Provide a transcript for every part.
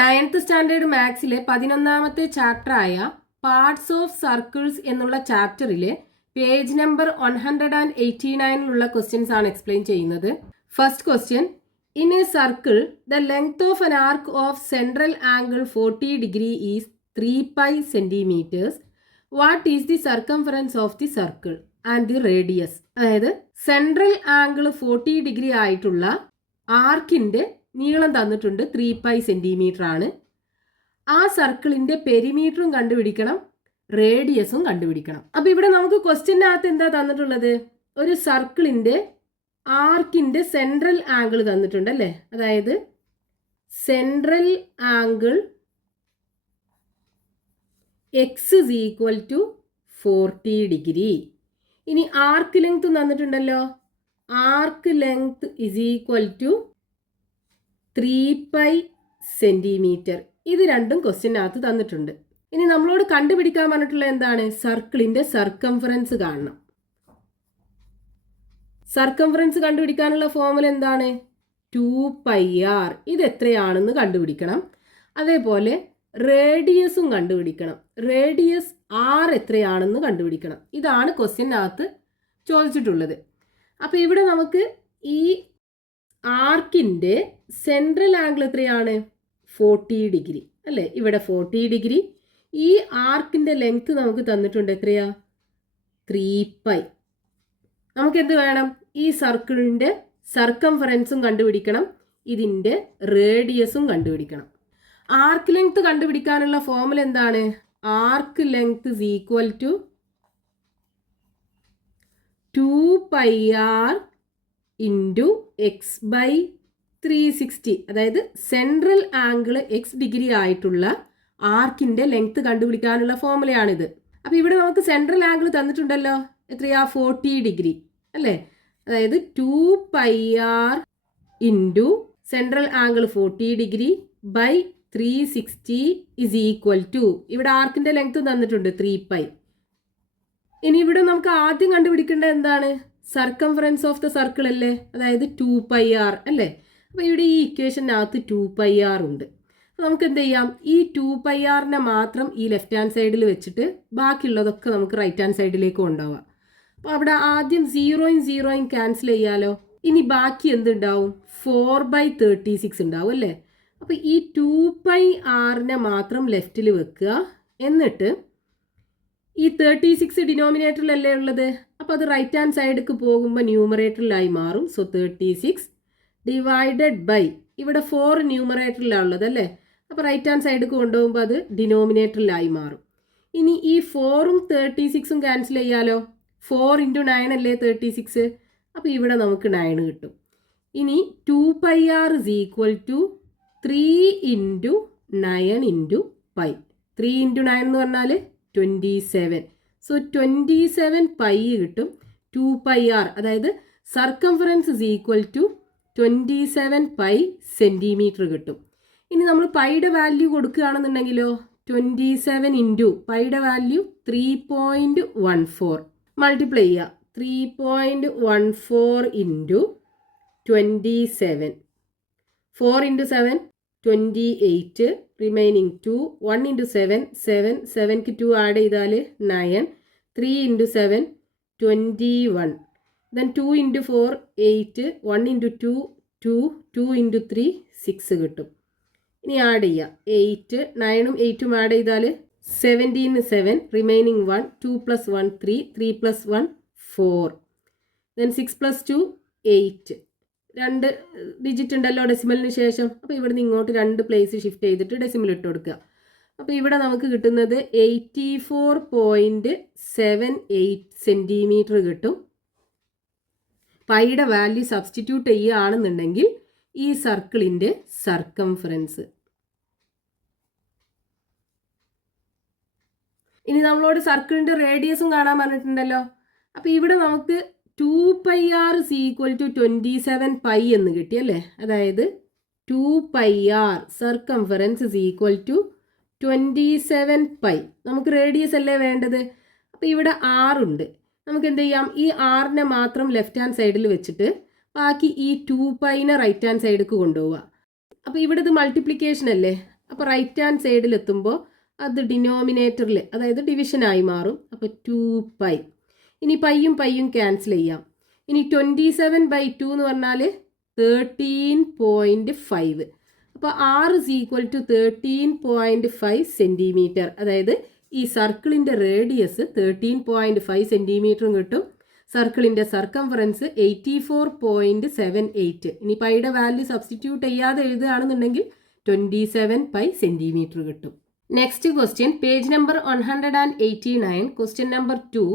9th standard മാത്സിലെ 11ാമത്തെ ചാപ്റ്ററായ പാർട്സ് ഓഫ് സർക്കിൾസ് എന്നുള്ള ചാപ്റ്ററിലെ പേജ് നമ്പർ 189 ക്വസ്റ്റ്യൻസ് ആണ് എക്സ്പ്ലെയിൻ ചെയ്യുന്നത്. First question, in a circle the length of an arc of central angle 40 degree is 3 pi centimeters. What is the circumference of the circle and the radius? അതായത് central angle 40 degree ആയിട്ടുള്ള ആർക്കിന്റെ നീളം തന്നിട്ടുണ്ട് 3 pi centimetre ആണ്. ആ സർക്കിളിന്റെ പെരിമീറ്ററും കണ്ടുപിടിക്കണം, റേഡിയസും കണ്ടുപിടിക്കണം. അപ്പൊ ഇവിടെ നമുക്ക് ക്വസ്റ്റ്യനകത്ത് എന്താ തന്നിട്ടുള്ളത്? ഒരു സർക്കിളിന്റെ ആർക്കിന്റെ സെൻട്രൽ ആംഗിൾ തന്നിട്ടുണ്ട് അല്ലേ? അതായത് central angle x is equal to 40 degree. ഇനി ആർക്ക് ലെങ്ത് തന്നിട്ടുണ്ടല്ലോ, arc length is equal to 3 pi centimetre. ഇത് രണ്ടും ക്വസ്റ്റ്യനകത്ത് തന്നിട്ടുണ്ട്. ഇനി നമ്മളോട് കണ്ടുപിടിക്കാൻ പറഞ്ഞിട്ടുള്ള എന്താണ്? സർക്കിളിന്റെ സർക്കംഫറൻസ് കാണണം. സർക്കംഫറൻസ് കണ്ടുപിടിക്കാനുള്ള ഫോർമുല എന്താണ്? 2πr. ഇത് എത്രയാണെന്ന് കണ്ടുപിടിക്കണം. അതേപോലെ റേഡിയസും കണ്ടുപിടിക്കണം. റേഡിയസ് r എത്രയാണെന്ന് കണ്ടുപിടിക്കണം. ഇതാണ് ക്വസ്റ്റ്യനകത്ത് ചോദിച്ചിട്ടുള്ളത്. അപ്പോൾ ഇവിടെ നമുക്ക് ഈ ആർക്കിന്റെ സെൻട്രൽ ആംഗിൾ എത്രയാണ്? 40 ഡിഗ്രി അല്ലേ? ഇവിടെ 40 ഡിഗ്രി. ഈ ആർക്കിന്റെ ലെങ്ത് നമുക്ക് തന്നിട്ടുണ്ട് എത്രയാ? 3 pi. നമുക്ക് എന്ത് വേണം? ഈ സർക്കിളിന്റെ സർക്കംഫറൻസും കണ്ടുപിടിക്കണം, ഇതിന്റെ റേഡിയസും കണ്ടുപിടിക്കണം. ആർക്ക് ലെങ്ത് കണ്ടുപിടിക്കാനുള്ള ഫോർമുല എന്താണ്? Arc length is equal to 2πr into x by 360. അതായത് സെൻട്രൽ ആംഗിൾ എക്സ് ഡിഗ്രി ആയിട്ടുള്ള ആർക്കിന്റെ ലെങ്ത് കണ്ടുപിടിക്കാനുള്ള ഫോർമുലയാണിത്. അപ്പോൾ ഇവിടെ നമുക്ക് സെൻട്രൽ ആംഗിൾ തന്നിട്ടുണ്ടല്ലോ, എത്രയാ? 40 ഡിഗ്രി അല്ലേ? അതായത് 2πr into central angle 40 degree by 360 is equal to, ഇവിടെ ആർക്കിന്റെ ലെങ്ത് തന്നിട്ടുണ്ട് 3 pi. ഇനി ഇവിടെ നമുക്ക് ആദ്യം കണ്ടുപിടിക്കേണ്ടത് എന്താണ്? സർക്കംഫറൻസ് ഓഫ് ദ സർക്കിൾ അല്ലേ? അതായത് 2πr അല്ലേ? അപ്പോൾ ഇവിടെ ഈ ഇക്വേഷനകത്ത് 2πr ഉണ്ട്. അപ്പോൾ നമുക്ക് എന്ത് ചെയ്യാം? ഈ 2πrനെ മാത്രം ഈ ലെഫ്റ്റ് ഹാൻഡ് സൈഡിൽ വെച്ചിട്ട് ബാക്കിയുള്ളതൊക്കെ നമുക്ക് റൈറ്റ് ഹാൻഡ് സൈഡിലേക്ക് കൊണ്ടുപോകാം. അപ്പോൾ അവിടെ ആദ്യം 0 ക്യാൻസൽ ചെയ്യാലോ. ഇനി ബാക്കി എന്തുണ്ടാവും? 4/36 ഉണ്ടാവും അല്ലേ? അപ്പോൾ ഈ 2πrനെ മാത്രം ലെഫ്റ്റിൽ വെക്കുക. എന്നിട്ട് ഈ 36 ഡിനോമിനേറ്ററിലല്ലേ ഉള്ളത്, അപ്പോൾ അത് റൈറ്റ് ഹാൻഡ് സൈഡിലേക്ക് പോകുമ്പോൾ ന്യൂമറേറ്ററിലായി മാറും. സോ 36 ഡിവൈഡഡ് ബൈ, ഇവിടെ 4 ന്യൂമറേറ്ററിലാണ് ഉള്ളത് അല്ലേ? അപ്പോൾ റൈറ്റ് ഹാൻഡ് സൈഡിലേക്ക് കൊണ്ടുപോകുമ്പോൾ അത് ഡിനോമിനേറ്ററിലായി മാറും. ഇനി ഈ 4ഉം 36ഉം ക്യാൻസൽ ചെയ്യാലോ. 4 × 9 അല്ലേ 36. അപ്പോൾ ഇവിടെ നമുക്ക് 9 കിട്ടും. ഇനി 2πr is equal to 3 × 9 × pi. 3 × 9 എന്ന് പറഞ്ഞാൽ 27. സോ 27 pi കിട്ടും. 2πr അതായത് circumference is equal to 27 pi centimetre കിട്ടും. ഇനി നമ്മൾ പൈയുടെ വാല്യൂ കൊടുക്കുകയാണെന്നുണ്ടെങ്കിലോ, 27 ഇൻറ്റു പൈയുടെ വാല്യൂ 3.14 മൾട്ടിപ്ലൈ ചെയ്യുക. 3.14 ഇൻറ്റു 27. 4 × 7 28, റിമൈനിങ് 2. 1 × 7 7, 7ക്ക് 2 ആഡ് ചെയ്താൽ 9. 3 × 7 21. ദെൻ 2 × 4 8, 1 × 2 2, 2 × 3 6 കിട്ടും. ഇനി ആഡ് ചെയ്യുക. 8, 9ഉം 8ഉം ആഡ് ചെയ്താൽ 17 7, റിമൈനിങ് 1. 2 + 1 3, 3 + 1 4. ദെൻ 6 + 2 8. 2 ഡിജിറ്റ് ഉണ്ടല്ലോ ഡെസിമലിന് ശേഷം. അപ്പോൾ ഇവിടുന്ന് ഇങ്ങോട്ട് 2 പ്ലേസ് ഷിഫ്റ്റ് ചെയ്തിട്ട് ഡെസിമൽ ഇട്ട് കൊടുക്കുക. അപ്പോൾ ഇവിടെ നമുക്ക് കിട്ടുന്നത് 84.78 സെന്റിമീറ്റർ കിട്ടും. പൈയുടെ വാല്യൂ സബ്സ്റ്റിറ്റ്യൂട്ട് ചെയ്യുകയാണെന്നുണ്ടെങ്കിൽ ഈ സർക്കിളിന്റെ സർക്കംഫറൻസ്. ഇനി നമ്മളോട് സർക്കിളിന്റെ റേഡിയസും കാണാൻ പറഞ്ഞിട്ടുണ്ടല്ലോ. അപ്പോൾ ഇവിടെ നമുക്ക് 2πr is equal to 27 pi എന്ന് കിട്ടി അല്ലേ? അതായത് 2πr circumference is equal to 27 pi. നമുക്ക് റേഡിയസ് അല്ലേ വേണ്ടത്? അപ്പോൾ ഇവിടെ r ഉണ്ട്. നമുക്ക് എന്ത് ചെയ്യാം? ഈ rനെ മാത്രം ലെഫ്റ്റ് ഹാൻഡ് സൈഡിൽ വെച്ചിട്ട് ബാക്കി ഈ 2πനെ റൈറ്റ് ഹാൻഡ് സൈഡിലേക്ക് കൊണ്ടുപോവുക. അപ്പോൾ ഇവിടെ ഇത് മൾട്ടിപ്ലിക്കേഷൻ അല്ലേ? അപ്പോൾ റൈറ്റ് ഹാൻഡ് സൈഡിൽ എത്തുമ്പോൾ അത് ഡിനോമിനേറ്ററിൽ അതായത് ഡിവിഷനായി മാറും. അപ്പോൾ 2π. ഇനി പയ്യും പയ്യും ക്യാൻസൽ ചെയ്യാം. ഇനി 27/2 എന്ന് പറഞ്ഞാൽ 13.5. അപ്പോൾ R is equal to 13.5 centimetre. അതായത് ഈ സർക്കിളിൻ്റെ റേഡിയസ് 13.5 സെൻറ്റിമീറ്ററും കിട്ടും. സർക്കിളിൻ്റെ സർക്കംഫറൻസ് 84.78. ഇനി പൈയുടെ വാല്യൂ സബ്സ്റ്റിറ്റ്യൂട്ട് ചെയ്യാതെ എഴുതുകയാണെന്നുണ്ടെങ്കിൽ 27π സെൻറ്റിമീറ്റർ കിട്ടും. Next question, page number 189, question number 2.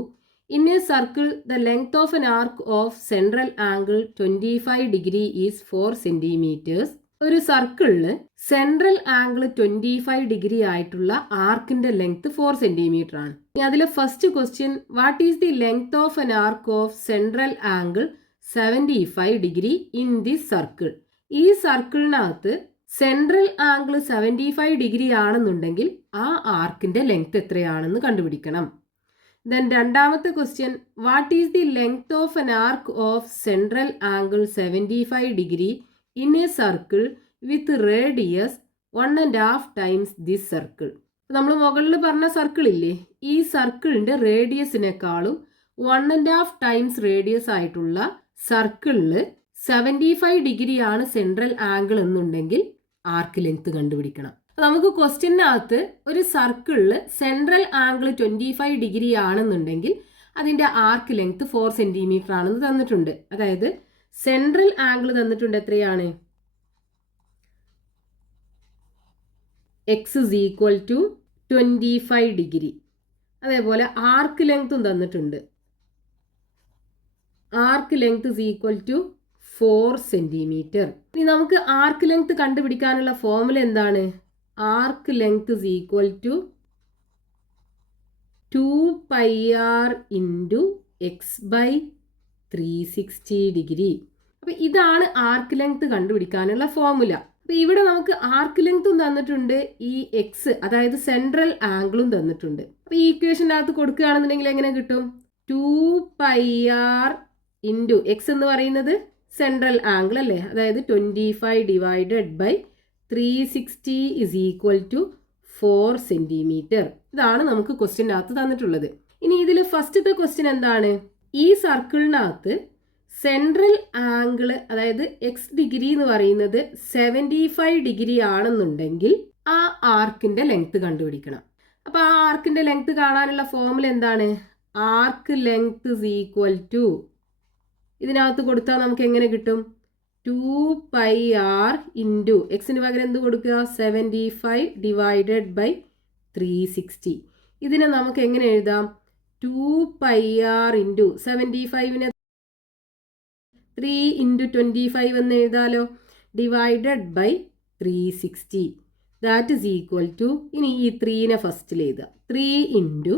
In a circle, the length of an arc of central angle 25 degree is 4 centimeters. ഒരു സർക്കിളിൽ സെൻട്രൽ ആംഗിൾ 25 ഡിഗ്രി ആയിട്ടുള്ള ആർക്കിന്റെ ലെങ്ത് 4 സെന്റിമീറ്റർ ആണ്. അതിലെ first question, what is the length of an arc of central angle 75 degree in this circle? ഈ സർക്കിളിനകത്ത് central angle 75 degree ആണെന്നുണ്ടെങ്കിൽ ആ ആർക്കിന്റെ length എത്രയാണെന്ന് കണ്ടുപിടിക്കണം. ദെൻ രണ്ടാമത്തെ question, what is the length of an arc of central angle 75 degree in a circle with radius 1.5 times this circle? നമ്മൾ മുകളിൽ പറഞ്ഞ circle ഇല്ലേ, ഈ സർക്കിളിന്റെ റേഡിയസിനേക്കാളും 1.5 ടൈംസ് റേഡിയസ് ആയിട്ടുള്ള സർക്കിളിൽ 75 ഡിഗ്രി ആണ് സെൻട്രൽ ആംഗിൾ എന്നുണ്ടെങ്കിൽ ആർക്ക് ലെങ്ത് കണ്ടുപിടിക്കണം. നമുക്ക് ക്വസ്റ്റ്യനകത്ത് ഒരു സർക്കിളിൽ സെൻട്രൽ ആംഗിൾ 25 ഡിഗ്രി ആണെന്നുണ്ടെങ്കിൽ അതിൻ്റെ ആർക്ക് ലെങ്ത് 4 സെൻറ്റിമീറ്റർ ആണെന്ന് തന്നിട്ടുണ്ട്. അതായത് സെൻട്രൽ ആംഗിൾ തന്നിട്ടുണ്ട് എത്രയാണ്? x is equal to 25 degree. അതേപോലെ ആർക്ക് ലെങ്ത്തും തന്നിട്ടുണ്ട്. Arc length is equal to 4 centimetre. ഇനി നമുക്ക് ആർക്ക് ലെങ്ത് കണ്ടുപിടിക്കാനുള്ള ഫോർമുല എന്താണ്? Arc length is equal to 2πr into x by 360 degree. അപ്പോൾ ഇതാണ് ആർക്ക് ലെങ്ത് കണ്ടുപിടിക്കാനുള്ള ഫോർമുല. അപ്പോൾ ഇവിടെ നമുക്ക് ആർക്ക് ലെങ്ത്തും തന്നിട്ടുണ്ട്, ഈ എക്സ് അതായത് സെൻട്രൽ ആംഗിളും തന്നിട്ടുണ്ട്. അപ്പോൾ ഈ ഇക്വേഷൻ്റെ അകത്ത് കൊടുക്കുകയാണെന്നുണ്ടെങ്കിൽ എങ്ങനെ കിട്ടും? 2πr ഇൻറ്റു എക്സ് എന്ന് പറയുന്നത് സെൻട്രൽ ആംഗിൾ അല്ലേ, അതായത് 25 divided by 360 is equal to 4 centimetre. ഇതാണ് നമുക്ക് ക്വസ്റ്റ്യനകത്ത് തന്നിട്ടുള്ളത്. ഇനി ഇതിൽ ഫസ്റ്റത്തെ ക്വസ്റ്റ്യൻ എന്താണ്? ഈ സർക്കിളിനകത്ത് സെൻട്രൽ ആംഗിൾ അതായത് എക്സ് ഡിഗ്രി എന്ന് പറയുന്നത് 75 ഡിഗ്രി ആണെന്നുണ്ടെങ്കിൽ ആ ആർക്കിന്റെ ലെങ്ത് കണ്ടുപിടിക്കണം. അപ്പോൾ ആ ആർക്കിന്റെ ലെങ്ത് കാണാനുള്ള ഫോർമുല എന്താണ്? Arc length is equal to, ഇതിനകത്ത് കൊടുത്താൽ നമുക്ക് എങ്ങനെ കിട്ടും? 2πr ഇൻറ്റു എക്സിന് പകരം എന്ത് കൊടുക്കുക? 75 ഡിവൈഡഡ് ബൈ 360. ഇതിനെ നമുക്ക് എങ്ങനെ എഴുതാം? 2πr ഇൻറ്റു 75നെ 3 ഇൻറ്റു 25 എന്ന് എഴുതാലോ, divided by 360. That is equal to, ഇനി ഈ 3നെ ഫസ്റ്റിൽ എഴുതുക, 3 ഇൻറ്റു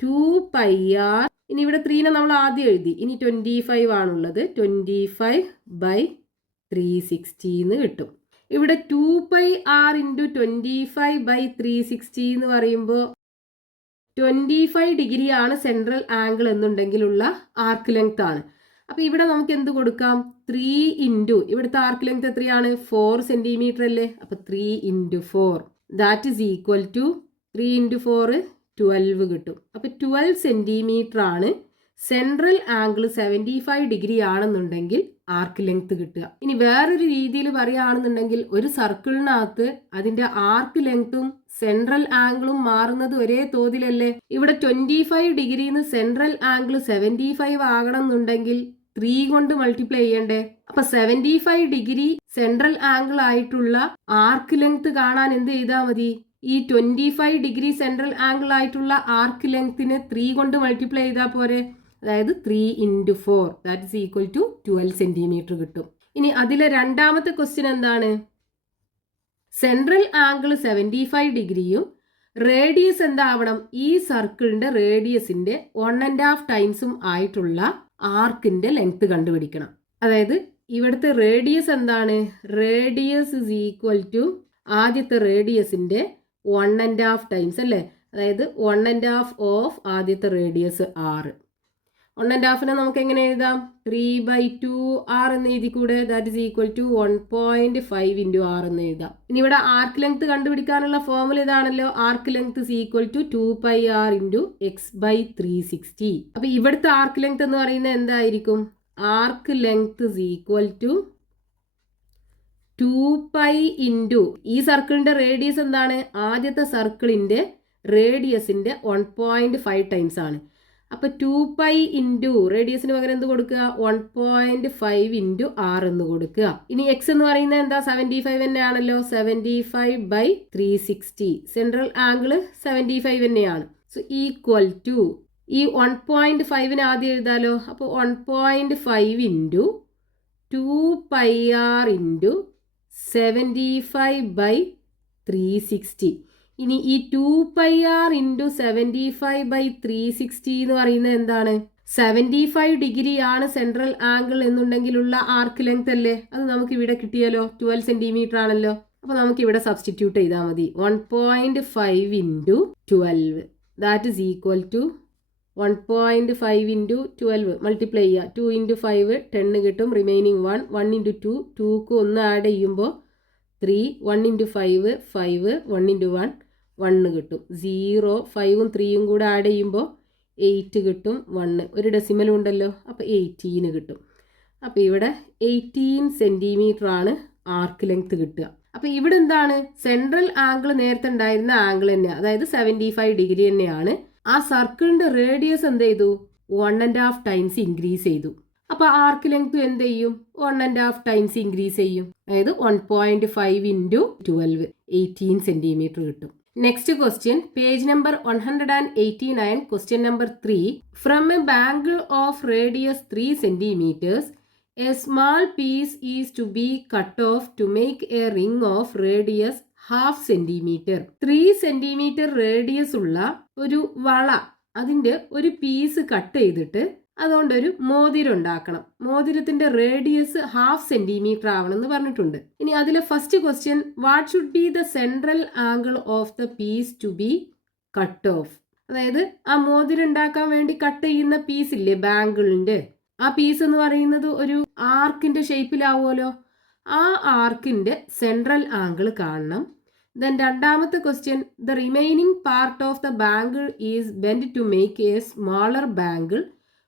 2πr. ഇനി ഇവിടെ 3നെ നമ്മൾ ആദ്യം എഴുതി, ഇനി 25 ആണുള്ളത്, 25 ബൈ 360 എന്ന് കിട്ടും. ഇവിടെ 2πr ഇൻറ്റു 25 ബൈ 360 എന്ന് പറയുമ്പോൾ 25 ഡിഗ്രി ആണ് സെൻട്രൽ ആംഗിൾ എന്നുണ്ടെങ്കിലുള്ള ആർക്ക് ലെങ്ത് ആണ്. അപ്പോൾ ഇവിടെ നമുക്ക് എന്ത് കൊടുക്കാം? 3 ഇൻറ്റു ഇവിടുത്തെ ആർക്ക് ലെങ്ത് എത്രയാണ്? 4 സെൻറ്റിമീറ്റർ അല്ലേ, അപ്പോൾ 3 into 4 that is equal to 3 into 4 12 കിട്ടും. അപ്പോൾ 12 സെൻറ്റിമീറ്റർ ആണ് സെൻട്രൽ ആംഗിൾ 75 ഡിഗ്രി ആണെന്നുണ്ടെങ്കിൽ ആർക്ക് ലെങ്ത് കിട്ടുക. ഇനി വേറൊരു രീതിയിൽ പറയുകയാണെന്നുണ്ടെങ്കിൽ ഒരു സർക്കിളിനകത്ത് അതിൻ്റെ ആർക്ക് ലെങ്ത്തും സെൻട്രൽ ആംഗിളും മാറുന്നത് ഒരേ തോതിലല്ലേ. ഇവിടെ 25 ഡിഗ്രിന്ന് സെൻട്രൽ ആംഗിൾ 75 ആകണം എന്നുണ്ടെങ്കിൽ 3 കൊണ്ട് മൾട്ടിപ്ലൈ ചെയ്യണ്ടേ. അപ്പൊ 75 ഡിഗ്രി സെൻട്രൽ ആംഗിൾ ആയിട്ടുള്ള ആർക്ക് ലെങ്ത് കാണാൻ എന്ത് ചെയ്താൽ മതി? ഈ 25 ഡിഗ്രി സെൻട്രൽ ആംഗിൾ ആയിട്ടുള്ള ആർക്ക് ലെങ്തിന് 3 കൊണ്ട് മൾട്ടിപ്ലൈ ചെയ്താൽ പോരെ. അതായത് 3 into 4 that is equal to 12 centimetre കിട്ടും. ഇനി അതിലെ രണ്ടാമത്തെ ക്വസ്റ്റ്യൻ എന്താണ്? സെൻട്രൽ ആംഗിൾ 75 ഡിഗ്രിയും റേഡിയസ് എന്താവണം? ഈ സർക്കിളിന്റെ റേഡിയസിന്റെ 1.5 ടൈംസും ആയിട്ടുള്ള ആർക്കിന്റെ ലെങ്ത് കണ്ടുപിടിക്കണം. അതായത് ഇവിടുത്തെ റേഡിയസ് എന്താണ്? റേഡിയസ് ഇസ് ഈക്വൽ ടു ആദ്യത്തെ റേഡിയസിന്റെ 1.5 ടൈംസ് അല്ലേ, അതായത് 1.5 ഓഫ് ആദ്യത്തെ റേഡിയസ് 6. 1.5 നമുക്ക് എങ്ങനെ എഴുതാം? 3/2r എന്ന് എഴുതി കൂടെ. That is equal to 1.5 into r എന്ന് എഴുതാം. ഇനി ഇവിടെ ആർക്ക് ലെങ്ത് കണ്ടുപിടിക്കാനുള്ള ഫോർമുല ഇതാണല്ലോ. Arc length is equal to 2πr into x/360. അപ്പൊ ഇവിടുത്തെ ആർക്ക് ലെങ്ത് എന്ന് പറയുന്നത് എന്തായിരിക്കും? Arc length is equal to 2π into ഈ സർക്കിളിന്റെ റേഡിയസ് എന്താണ്? ആദ്യത്തെ സർക്കിളിന്റെ റേഡിയസിന്റെ 1.5 ടൈംസ് ആണ്. അപ്പൊ 2π ഇൻറ്റു റേഡിയസിന് പകരം എന്ത് കൊടുക്കുക? 1.5 ഇൻറ്റു r എന്ന് കൊടുക്കുക. ഇനി x എന്ന് പറയുന്നത് എന്താ? 75 തന്നെയാണല്ലോ. 75/360. സെൻട്രൽ ആംഗിൾ 75 തന്നെയാണ്. സോ ഈക്വൽ ടു ഈ 1.5ന് ആദ്യം എഴുതാലോ. അപ്പോൾ 1.5 ഇൻറ്റു 2πr ഇൻറ്റു 75/360. ഇനി ഈ 2πr ഇൻറ്റു 75/360 എന്ന് പറയുന്നത് എന്താണ്? 75 ഡിഗ്രി ആണ് സെൻട്രൽ ആംഗിൾ എന്നുണ്ടെങ്കിലുള്ള ആർക്ക് ലെങ്ത് അല്ലേ? അത് നമുക്ക് ഇവിടെ കിട്ടിയല്ലോ. 12 സെന്റിമീറ്റർ ആണല്ലോ. അപ്പൊ നമുക്ക് ഇവിടെ സബ്സ്റ്റിറ്റ്യൂട്ട് ചെയ്താൽ മതി. 1.5 into 12 that is equal to 1.5 into 12 multiply ചെയ്യുക. 2 ഇൻറ്റു 5 10 കിട്ടും. റിമൈനിങ് 1. 1 ഇൻറ്റു 2 2ക്ക് 1 ആഡ് ചെയ്യുമ്പോൾ 3. 1 ഇൻറ്റു 5 5. 1 ഇൻറ്റു 1 1 കിട്ടും. 0 5ഉം 3യും കൂടെ ആഡ് ചെയ്യുമ്പോൾ 8 കിട്ടും. 1 ഒരു ഡെസിമൽ ഉണ്ടല്ലോ. അപ്പോൾ 18 കിട്ടും. അപ്പോൾ ഇവിടെ 18 സെൻറ്റിമീറ്റർ ആണ് ആർക്ക് ലെങ്ത് കിട്ടുക. അപ്പോൾ ഇവിടെ എന്താണ്? സെൻട്രൽ ആംഗിൾ നേരത്തെ ഉണ്ടായിരുന്ന ആംഗിൾ തന്നെയാണ്. അതായത് 75 ഡിഗ്രി തന്നെയാണ്. ആ സർക്കിളിന്റെ റേഡിയസ് എന്ത് ചെയ്തു? 1.5 ടൈംസ് ഇൻക്രീസ് ചെയ്തു. അപ്പൊ ആർക്ക് ലെങ്ത് എന്ത് ചെയ്യും? 1.5 ടൈംസ് ഇൻക്രീസ് ചെയ്യും. അതായത് 1.5 ഇൻറ്റു 12 18 സെന്റിമീറ്റർ കിട്ടും. Next question, page number 189, question number 3. From a bangle of radius 3 centimetres a small piece is to be cut off to make a ring of radius 1/2 centimetre. 3 centimetre radius ഉള്ള ഒരു വള, അതിന്റെ ഒരു piece cut ചെയ്തിട്ട് അതുകൊണ്ടൊരു മോതിരം ഉണ്ടാക്കണം. മോതിരത്തിന്റെ radius 1/2 centimetre ആവണം എന്ന് പറഞ്ഞിട്ടുണ്ട്. ഇനി അതിലെ first question, what should be the central angle of the piece to be cut off? അതായത് ആ മോതിരം ഉണ്ടാക്കാൻ വേണ്ടി കട്ട് ചെയ്യുന്ന പീസ് ഇല്ലേ ബാംഗിളിന്റെ, ആ പീസ് എന്ന് പറയുന്നത് ഒരു ആർക്കിന്റെ ഷേപ്പിലാവുമല്ലോ. ആ ആർക്കിന്റെ സെൻട്രൽ ആംഗിൾ കാണണം. ദെൻ രണ്ടാമത്തെ question, the remaining part of the bangle is bend to make a smaller bangle.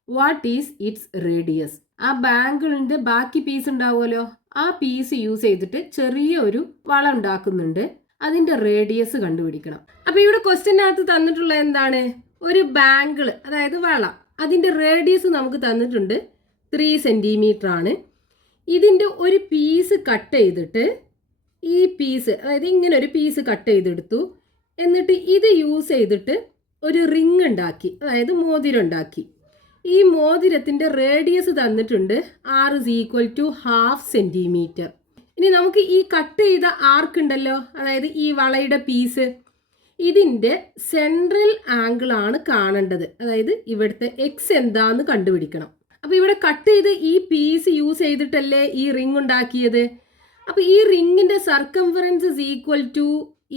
What is its radius? ആ ബാംഗിളിന്റെ ബാക്കി പീസ് ഉണ്ടാവുമല്ലോ, ആ പീസ് യൂസ് ചെയ്തിട്ട് ചെറിയ ഒരു വള ഉണ്ടാക്കുന്നുണ്ട്. അതിന്റെ റേഡിയസ് കണ്ടുപിടിക്കണം. അപ്പൊ ഇവിടെ ക്വസ്റ്റ്യനകത്ത് തന്നിട്ടുള്ള എന്താണ്? ഒരു ബാംഗിൾ, അതായത് വള, അതിന്റെ റേഡിയസ് നമുക്ക് തന്നിട്ടുണ്ട് 3 സെന്റിമീറ്റർ ആണ്. ഇതിന്റെ ഒരു പീസ് കട്ട് ചെയ്തിട്ട് ഈ പീസ്, അതായത് ഇങ്ങനെ ഒരു പീസ് കട്ട് ചെയ്തെടുത്തു. എന്നിട്ട് ഇത് യൂസ് ചെയ്തിട്ട് ഒരു റിങ് ഉണ്ടാക്കി, അതായത് മോതിരം ഉണ്ടാക്കി. ഈ മോതിരത്തിന്റെ റേഡിയസ് തന്നിട്ടുണ്ട് r is equal to 1/2 centimetre. ഇനി നമുക്ക് ഈ കട്ട് ചെയ്ത ആർക്ക് ഉണ്ടല്ലോ, അതായത് ഈ വളയുടെ പീസ്, ഇതിന്റെ സെൻട്രൽ ആംഗിൾ ആണ് കാണേണ്ടത്. അതായത് ഇവിടുത്തെ എക്സ് എന്താന്ന് കണ്ടുപിടിക്കണം. അപ്പൊ ഇവിടെ കട്ട് ചെയ്ത് ഈ പീസ് യൂസ് ചെയ്തിട്ടല്ലേ ഈ റിങ് ഉണ്ടാക്കിയത്. അപ്പൊ ഈ റിങ്ങിന്റെ സർക്കംഫറൻസ് ഇസ് ഈക്വൽ ടു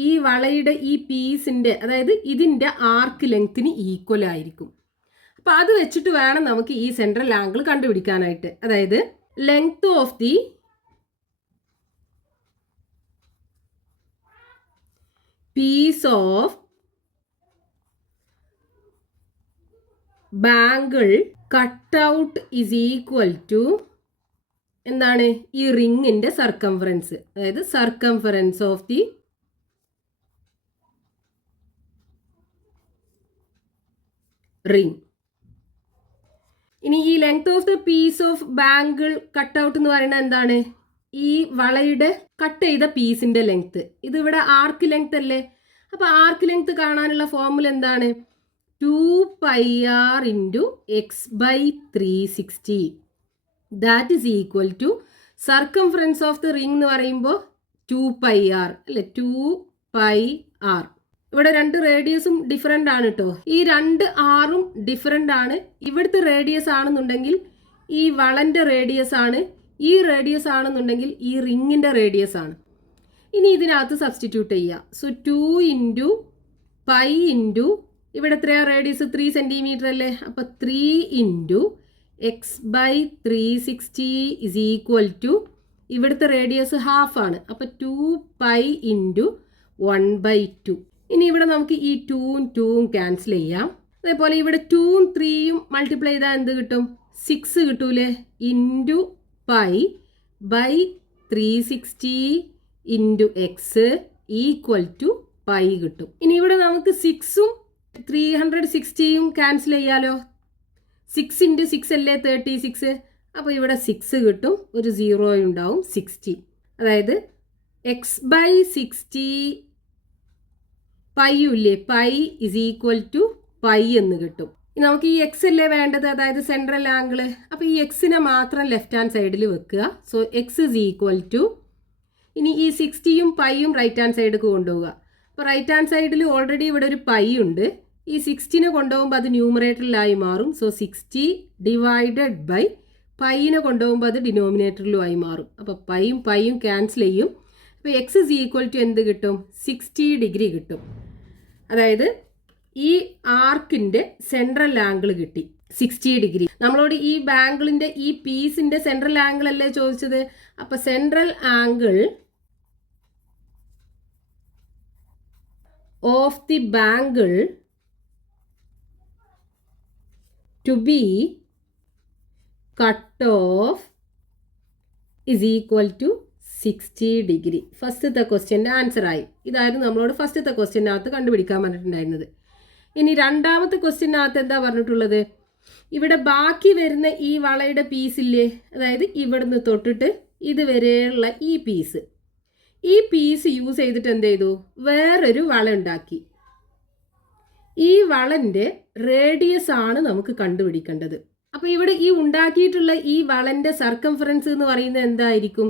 ഈ വളയുടെ ഈ പീസിന്റെ, അതായത് ഇതിന്റെ ആർക്ക് ലെങ്ത്തിന് ഈക്വൽ ആയിരിക്കും. അപ്പൊ അത് വെച്ചിട്ട് വേണം നമുക്ക് ഈ സെൻട്രൽ ആംഗിൾ കണ്ടുപിടിക്കാനായിട്ട്. അതായത് length of the piece of bangle cut out is equal to എന്താണ്? ഈ റിങ്ങിന്റെ സർക്കംഫറൻസ്, അതായത് സർക്കംഫറൻസ് ഓഫ് ദി റിംഗ്. ഇനി ഈ length of the piece of bangle cut out എന്ന് പറയുന്നത് എന്താണ്? ഈ വളയുടെ കട്ട് ചെയ്ത പീസിന്റെ ലെങ്ത്. ഇതിവിടെ ആർക്ക് ലെങ്ത് അല്ലേ. അപ്പൊ ആർക്ക് ലെങ്ത് കാണാനുള്ള ഫോർമുല എന്താണ്? 2πr into x/360. That is equal to circumference of the ring എന്ന് പറയുമ്പോൾ 2πr അല്ലെ, 2πr. ഇവിടെ രണ്ട് റേഡിയസും ഡിഫറെൻ്റ് ആണ് കേട്ടോ. ഈ 2 ആറും ഡിഫറെൻ്റ് ആണ്. ഇവിടുത്തെ റേഡിയസ് ആണെന്നുണ്ടെങ്കിൽ ഈ വളന്റെ റേഡിയസ് ആണ്, ഈ റേഡിയസ് ആണെന്നുണ്ടെങ്കിൽ ഈ റിങ്ങിന്റെ റേഡിയസ് ആണ്. ഇനി ഇതിനകത്ത് സബ്സ്റ്റിറ്റ്യൂട്ട് ചെയ്യുക. സോ 2 ഇൻറ്റു π ഇൻറ്റു ഇവിടെ എത്രയാ റേഡിയസ് 3 സെൻറ്റിമീറ്റർ അല്ലേ. അപ്പോൾ 3 into x/360 is equal to ഇവിടുത്തെ റേഡിയസ് ഹാഫ് ആണ്. അപ്പോൾ 2π ഇൻറ്റു 1/2. ഇനി ഇവിടെ നമുക്ക് ഈ 2ഉം 2ഉം ക്യാൻസൽ ചെയ്യാം. അതേപോലെ ഇവിടെ 2ഉം 3യും മൾട്ടിപ്ലൈ ചെയ്താൽ എന്ത് കിട്ടും? 6 കിട്ടൂലേ. Into π/360 into x equal to pi കിട്ടും. ഇനി ഇവിടെ നമുക്ക് 6ഉം 360യും ക്യാൻസൽ ചെയ്യാലോ. 6 ഇൻറ്റു 6 അല്ലേ 36. അപ്പോൾ ഇവിടെ 6 കിട്ടും, ഒരു 0 ഉണ്ടാവും, 60. അതായത് x/60 പൈയും ഇല്ലേ, pi is equal to pi എന്ന് കിട്ടും. നമുക്ക് ഈ എക്സ് അല്ലേ വേണ്ടത്, അതായത് സെൻട്രൽ ആംഗിള്. അപ്പോൾ ഈ എക്സിനെ മാത്രം ലെഫ്റ്റ് ഹാൻഡ് സൈഡിൽ വെക്കുക. So x is equal to, ഇനി ഈ 60യും പൈയും റൈറ്റ് ഹാൻഡ് സൈഡിലേക്ക് കൊണ്ടുപോവുക. അപ്പോൾ റൈറ്റ് ഹാൻഡ് സൈഡിൽ ഓൾറെഡി ഇവിടെ ഒരു പൈ ഉണ്ട്. ഈ 60നെ കൊണ്ടുപോകുമ്പോൾ അത് ന്യൂമറേറ്ററിലായി മാറും. സോ 60 ഡിവൈഡഡ് ബൈ പൈനെ കൊണ്ടുപോകുമ്പോൾ അത് ഡിനോമിനേറ്ററിലുമായി മാറും. അപ്പോൾ പൈയും പൈയും ക്യാൻസൽ ചെയ്യും. അപ്പോൾ എക്സ് ഇസ് ഈക്വൽ ടു എന്ത് കിട്ടും? 60 ഡിഗ്രി കിട്ടും. അതായത് ഈ ആർക്കിൻ്റെ സെൻട്രൽ ആംഗിൾ കിട്ടി 60 ഡിഗ്രി. നമ്മളോട് ഈ ബാംഗിളിൻ്റെ ഈ പീസിൻ്റെ സെൻട്രൽ ആംഗിൾ അല്ലേ ചോദിച്ചത്. അപ്പോൾ central angle of the bangle to be cut off is equal to 60 degree. ഫസ്റ്റത്തെ ക്വസ്റ്റ്യൻ്റെ ആൻസർ ആയി. ഇതായിരുന്നു നമ്മളോട് ഫസ്റ്റത്തെ ക്വസ്റ്റ്യനകത്ത് കണ്ടുപിടിക്കാൻ പറഞ്ഞിട്ടുണ്ടായിരുന്നത്. ഇനി രണ്ടാമത്തെ ക്വസ്റ്റ്യനകത്ത് എന്താ പറഞ്ഞിട്ടുള്ളത്? ഇവിടെ ബാക്കി വരുന്ന ഈ വളയുടെ പീസില്ലേ, അതായത് ഇവിടുന്ന് തൊട്ടിട്ട് ഇതുവരെയുള്ള ഈ പീസ് യൂസ് ചെയ്തിട്ട് എന്ത് ചെയ്തു? വേറൊരു വള ഉണ്ടാക്കി. ഈ വളൻ്റെ റേഡിയസ് ആണ് നമുക്ക് കണ്ടുപിടിക്കേണ്ടത്. അപ്പോൾ ഇവിടെ ഈ ഉണ്ടാക്കിയിട്ടുള്ള ഈ വളൻ്റെ സർക്കംഫറൻസ് എന്ന് പറയുന്നത് എന്തായിരിക്കും?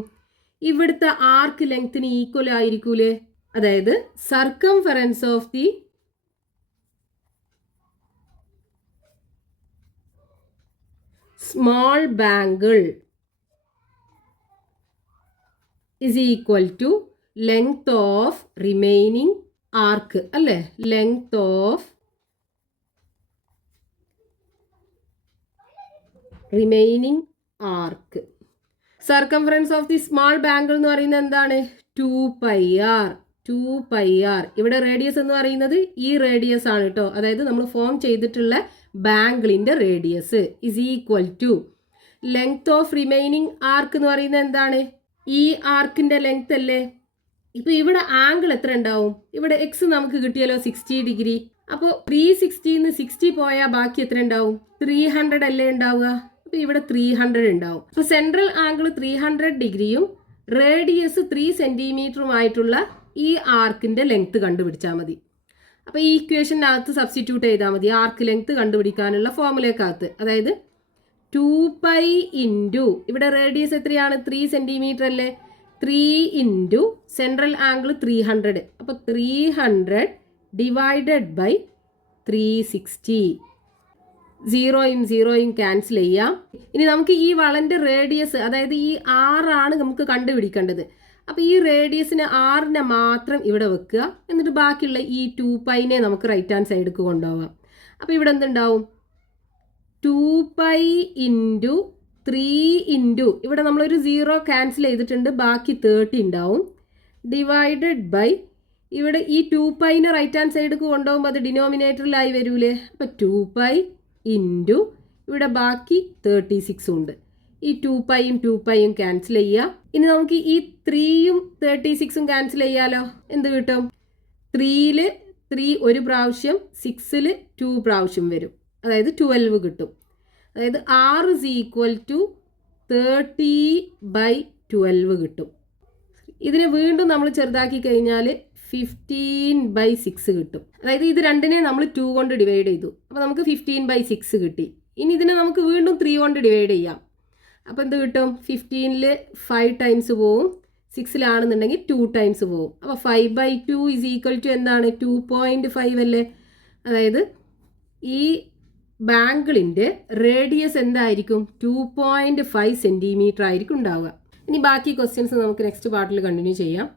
ഇവിടുത്തെ ആർക്ക് ലെങ്ത്തിന് ഈക്വൽ ആയിരിക്കൂലേ. അതായത് circumference of the small bangle is equal to length of remaining arc അല്ലേ. length of remaining arc. circumference of the small bangle എന്ന് പറയുന്നത് എന്താണ്? 2πr. ഇവിടെ റേഡിയസ് എന്ന് പറയുന്നത് ഈ റേഡിയസ് ആണ് കേട്ടോ. അതായത് നമ്മൾ ഫോം ചെയ്തിട്ടുള്ള ബാംഗിളിൻ്റെ radius is equal to length of remaining arc എന്ന് പറയുന്നത് എന്താണ്? ഈ ആർക്കിൻ്റെ ലെങ്ത് അല്ലേ. ഇപ്പോൾ ഇവിടെ ആംഗിൾ എത്ര ഉണ്ടാവും? ഇവിടെ എക്സ് നമുക്ക് കിട്ടിയല്ലോ 60 ഡിഗ്രി. അപ്പോൾ 360 60 പോയാൽ ബാക്കി എത്ര ഉണ്ടാവും? 300 അല്ലേ ഉണ്ടാവുക. അപ്പോൾ ഇവിടെ 300 ഉണ്ടാവും. അപ്പോൾ സെൻട്രൽ ആംഗിൾ 300 ഡിഗ്രിയും റേഡിയസ് 3 സെൻറ്റിമീറ്ററുമായിട്ടുള്ള ഈ ആർക്കിൻ്റെ ലെങ്ത് കണ്ടുപിടിച്ചാൽ മതി. അപ്പോൾ ഈ ഇക്വേഷനകത്ത് സബ്സ്റ്റിറ്റ്യൂട്ട് ചെയ്താൽ മതി ആർക്ക് ലെങ്ത് കണ്ടുപിടിക്കാനുള്ള ഫോർമുലക്കകത്ത്. അതായത് 2π ഇൻറ്റു ഇവിടെ റേഡിയസ് എത്രയാണ്? 3 സെൻറ്റിമീറ്റർ അല്ലേ. 3 ഇൻറ്റു സെൻട്രൽ ആംഗിൾ 300. അപ്പോൾ 300 ഡിവൈഡഡ് ബൈ 360. 0യും 0യും ക്യാൻസൽ ചെയ്യാം. ഇനി നമുക്ക് ഈ വളൻ്റെ റേഡിയസ്, അതായത് ഈ ആറാണ് നമുക്ക് കണ്ടുപിടിക്കേണ്ടത്. അപ്പോൾ ഈ റേഡിയസിന് ആറിനെ മാത്രം ഇവിടെ വെക്കുക. എന്നിട്ട് ബാക്കിയുള്ള ഈ 2πനെ നമുക്ക് റൈറ്റ് ഹാൻഡ് സൈഡിലേക്ക് കൊണ്ടുപോകാം. അപ്പോൾ ഇവിടെ എന്തുണ്ടാവും? 2π ഇൻറ്റു 3 ഇൻറ്റു ഇവിടെ നമ്മളൊരു 0 ക്യാൻസൽ ചെയ്തിട്ടുണ്ട്, ബാക്കി 30 ഉണ്ടാവും. ഡിവൈഡഡ് ബൈ ഇവിടെ ഈ 2πനെ റൈറ്റ് ഹാൻഡ് സൈഡിലേക്ക് കൊണ്ടുപോകുമ്പോൾ അത് ഡിനോമിനേറ്ററിലായി വരൂലേ. അപ്പോൾ 2π ഇൻറ്റു ഇവിടെ ബാക്കി 36 ഉണ്ട്. ഈ 2πയും 2πയും ക്യാൻസൽ ചെയ്യുക. ഇനി നമുക്ക് ഈ 3യും 36ഉം ക്യാൻസൽ ചെയ്യാലോ. എന്ത് കിട്ടും? 3ൽ 3 ഒരു പ്രാവശ്യം, 6ൽ 2 പ്രാവശ്യം വരും. അതായത് 12 കിട്ടും. അതായത് r is equal to 30/12 കിട്ടും. ഇതിനെ വീണ്ടും നമ്മൾ ചെറുതാക്കി കഴിഞ്ഞാൽ 15/6 കിട്ടും. അതായത് ഇത് രണ്ടിനെ നമ്മൾ 2 കൊണ്ട് ഡിവൈഡ് ചെയ്തു. അപ്പോൾ നമുക്ക് 15/6 കിട്ടി. ഇനി ഇതിനെ നമുക്ക് വീണ്ടും 3 കൊണ്ട് ഡിവൈഡ് ചെയ്യാം. അപ്പോൾ എന്ത് കിട്ടും? 15ൽ 5 ടൈംസ് പോവും, 6ലാണെന്നുണ്ടെങ്കിൽ 2 ടൈംസ് പോവും. അപ്പോൾ 5/2 is equal to എന്താണ്? 2.5 അല്ലേ. അതായത് ഈ ബാംഗിളിൻ്റെ റേഡിയസ് എന്തായിരിക്കും? 2.5 സെൻറ്റിമീറ്റർ ആയിരിക്കും ഉണ്ടാവുക. ഇനി ബാക്കി ക്വസ്റ്റ്യൻസ് നമുക്ക് നെക്സ്റ്റ് പാർട്ടിൽ കണ്ടിന്യൂ ചെയ്യാം.